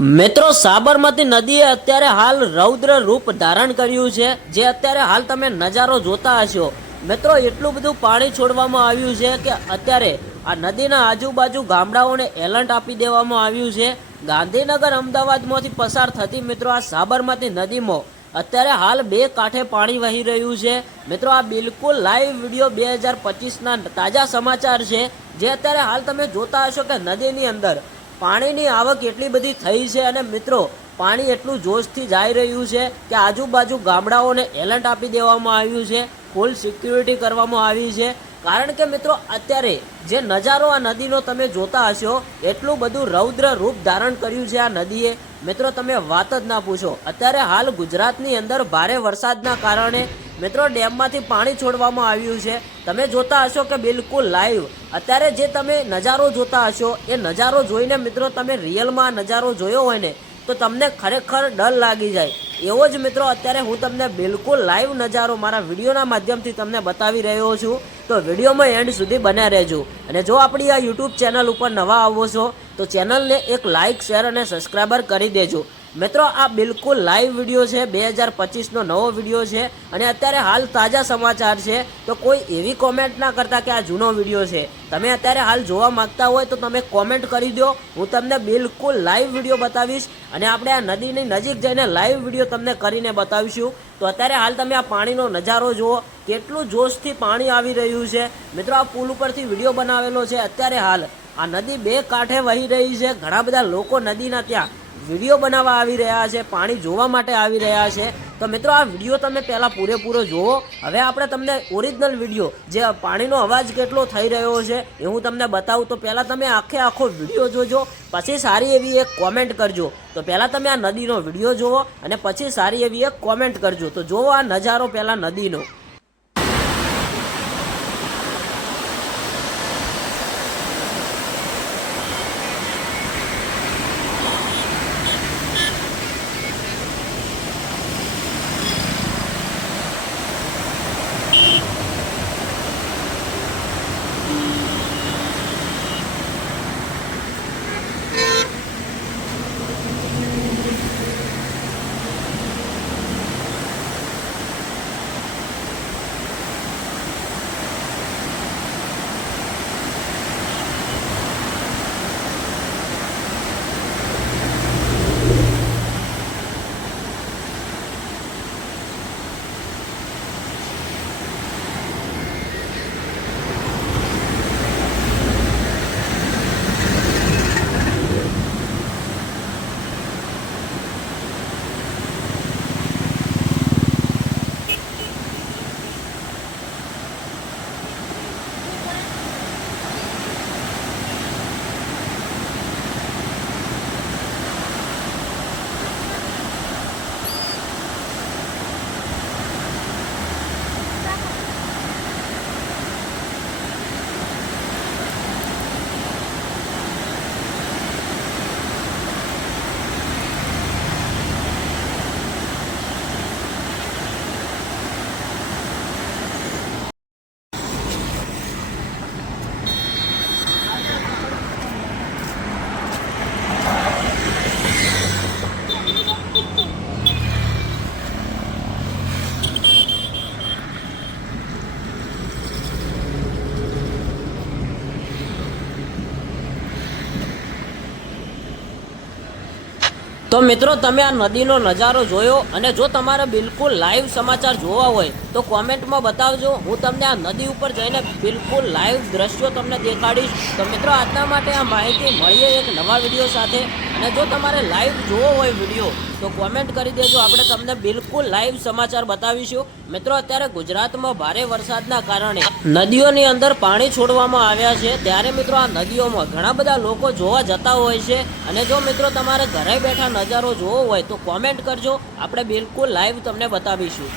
મિત્રો, સાબરમતી નદીએ અત્યારે હાલ રૌદ્ર રૂપ ધારણ કર્યું છે, જે અત્યારે હાલ તમે નજારો જોતા હશો. મિત્રો, એટલું બધું પાણી છોડવામાં આવ્યું છે કે અત્યારે આ નદીના આજુબાજુ ગામડાઓને એલર્ટ આપી દેવામાં આવ્યું છે. ગાંધીનગર અમદાવાદમાંથી પસાર થતી મિત્રો, આ સાબરમતી નદીમાં અત્યારે હાલ બે કાંઠે પાણી વહી રહ્યું છે. મિત્રો, આ બિલકુલ લાઈવ વીડિયો બે હજાર પચીસના તાજા સમાચાર છે, જે અત્યારે હાલ તમે જોતા હશો કે નદીની અંદર પાણીની આવક એટલી બધી થઈ છે અને મિત્રો, પાણી એટલું જોશથી જઈ રહ્યું છે કે આજુબાજુ ગામડાઓને એલર્ટ આપી દેવામાં આવ્યું છે, ફૂલ સિક્યુરિટી કરવામાં આવી છે. કારણ કે મિત્રો, અત્યારે જે નજારો આ નદીનો તમે જોતા હશો, એટલું બધું રૌદ્ર રૂપ ધારણ કર્યું છે આ નદીએ. મિત્રો, તમે વાત જ ના પૂછો. અત્યારે હાલ ગુજરાતની અંદર ભારે વરસાદના કારણે મિત્રો, ડેમમાંથી પાણી છોડવામાં આવ્યું છે. તમે જોતા હશો કે બિલકુલ લાઈવ અત્યારે જે તમે નજારો જોતા હશો, એ નજારો જોઈને મિત્રો, તમે રિયલમાં નજારો જોયો હોય ને, તો તમને ખરેખર ડર લાગી જાય. એવો જ મિત્રો અત્યારે હું તમને બિલકુલ લાઈવ નજારો મારા વિડીયોના માધ્યમથી તમને બતાવી રહ્યો છું. તો વિડીયોમાં એન્ડ સુધી બન્યા રહેજો. અને જો આપણી આ યુટ્યુબ ચેનલ ઉપર નવા આવો છો, તો ચેનલને એક લાઇક શેર અને સબસ્ક્રાઈબર કરી દેજો. મિત્રો, આ બિલકુલ લાઈવ વીડિયો છે, બે હજાર પચીસનો નવો વીડિયો છે અને અત્યારે હાલ તાજા સમાચાર છે. તો કોઈ એવી કોમેન્ટ ના કરતા કે આ જૂનો વીડિયો છે. તમે અત્યારે હાલ જોવા માંગતા હોય તો તમે કોમેન્ટ કરી દો. હું તમને બિલકુલ લાઈવ વીડિયો બતાવીશ અને આપણે આ નદીની નજીક જઈને લાઈવ વીડિયો તમને કરીને બતાવીશું. તો અત્યારે હાલ તમે આ પાણીનો નજારો જુઓ. કેટલું જોશથી પાણી આવી રહ્યું છે. મિત્રો, આ પુલ ઉપરથી વીડિયો બનાવેલો છે. અત્યારે હાલ આ નદી બે કાંઠે વહી રહી છે. ઘણા બધા લોકો નદીના ત્યાં વીડિયો બનાવવા આવી રહ્યા છે, પાણી જોવા માટે આવી રહ્યા છે. તો મિત્રો, આ વીડિયો તમે પહેલાં પૂરેપૂરો જુઓ. હવે આપણે તમને ઓરિજિનલ વીડિયો, જે પાણીનો અવાજ કેટલો થઈ રહ્યો છે, એ હું તમને બતાવું. તો પહેલાં તમે આખે આખો વીડિયો જોજો, પછી સારી એવી એક કોમેન્ટ કરજો. તો પહેલાં તમે આ નદીનો વીડિયો જુઓ અને પછી સારી એવી એક કોમેન્ટ કરજો. તો જુઓ આ નજારો પહેલાં નદીનો. તો મિત્રો, તમે આ નદીનો નજારો જોયો અને જો તમારે બિલકુલ લાઈવ સમાચાર જોવા હોય તો કોમેન્ટમાં બતાવજો. હું તમને આ નદી ઉપર જઈને બિલકુલ લાઈવ દ્રશ્યો તમને દેખાડીશ. તો મિત્રો આજના માટે આ માહિતી મળીએ એક નવા વીડિયો સાથે. અને જો તમારે લાઈવ જોવો હોય વીડિયો, તો કોમેન્ટ કરી દેજો. આપણે તમને બિલકુલ લાઈવ સમાચાર બતાવીશું. મિત્રો, અત્યારે ગુજરાતમાં ભારે વરસાદના કારણે નદીઓની અંદર પાણી છોડવામાં આવ્યા છે. ત્યારે મિત્રો, આ નદીઓમાં ઘણા બધા લોકો જોવા જતા હોય છે. અને જો મિત્રો, તમારે ઘરે બેઠા નજારો જોવો હોય, તો કોમેન્ટ કરજો. આપણે બિલકુલ લાઈવ તમને બતાવીશું.